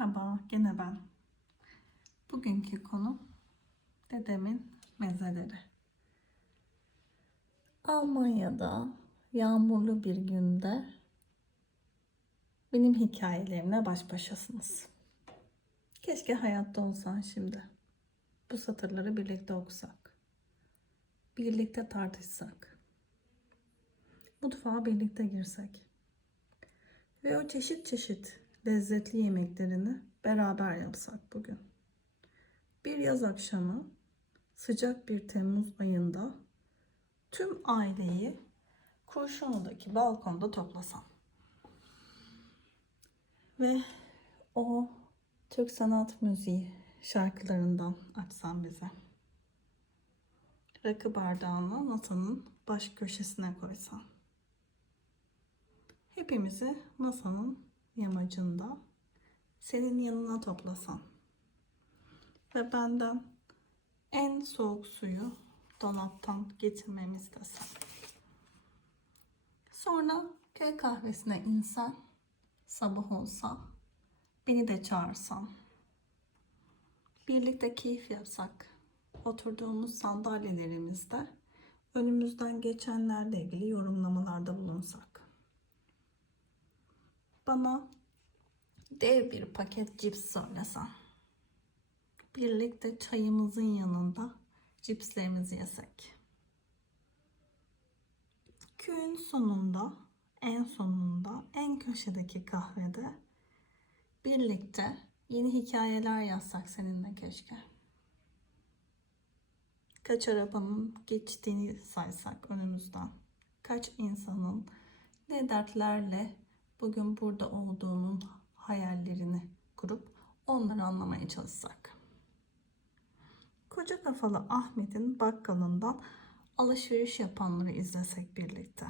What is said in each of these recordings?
Merhaba, gene ben. Bugünkü konu dedemin mezeleri. Almanya'da yağmurlu bir günde benim hikayelerimle baş başasınız. Keşke hayatta olsan şimdi. Bu satırları birlikte okusak. Birlikte tartışsak. Mutfağa birlikte girsek. Ve o çeşit çeşit lezzetli yemeklerini beraber yapsak bugün. Bir yaz akşamı sıcak bir Temmuz ayında tüm aileyi Kurşunlu'daki balkonda toplasam. Ve o Türk sanat müziği şarkılarından açsam bize. Rakı bardağını masanın baş köşesine koysam. Hepimizi masanın yamacında senin yanına toplasam. Ve benden en soğuk suyu dolaptan getirmemi istesem. Sonra köy kahvesine insen, sabah olsa, beni de çağırsan. Birlikte keyif yapsak, oturduğumuz sandalyelerimizde önümüzden geçenlerle ilgili yorumlamalarda bulunsak. Bana dev bir paket cips söylesen. Birlikte çayımızın yanında cipslerimizi yesek. Köyün sonunda, en sonunda, en köşedeki kahvede birlikte yeni hikayeler yazsak seninle keşke. Kaç arabanın geçtiğini saysak önümüzden. Kaç insanın ne dertlerle bugün burada olduğunun hayallerini kurup onları anlamaya çalışsak. Koca kafalı Ahmet'in bakkalından alışveriş yapanları izlesek birlikte.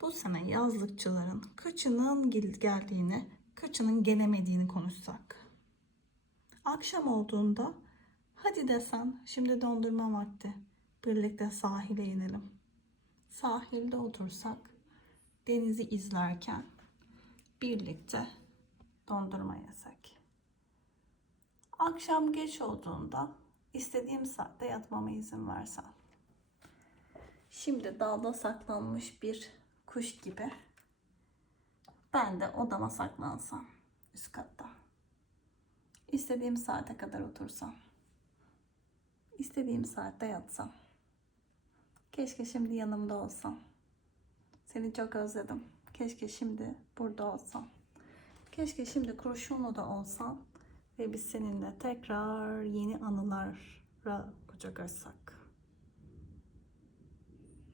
Bu sene yazlıkçıların kaçının gel- geldiğini, kaçının gelemediğini konuşsak. Akşam olduğunda hadi desen şimdi dondurma vakti. Birlikte sahile inelim. Sahilde otursak denizi izlerken birlikte dondurma yesek. Akşam geç olduğunda istediğim saatte yatmama izin versen. Şimdi dalda saklanmış bir kuş gibi ben de odama saklansam üst katta. İstediğim saate kadar otursam. İstediğim saatte yatsam. Keşke şimdi yanımda olsan. Seni çok özledim. Keşke şimdi burada olsam. Keşke şimdi Kurşunlu'da olsan ve biz seninle tekrar yeni anılara kucak açsak.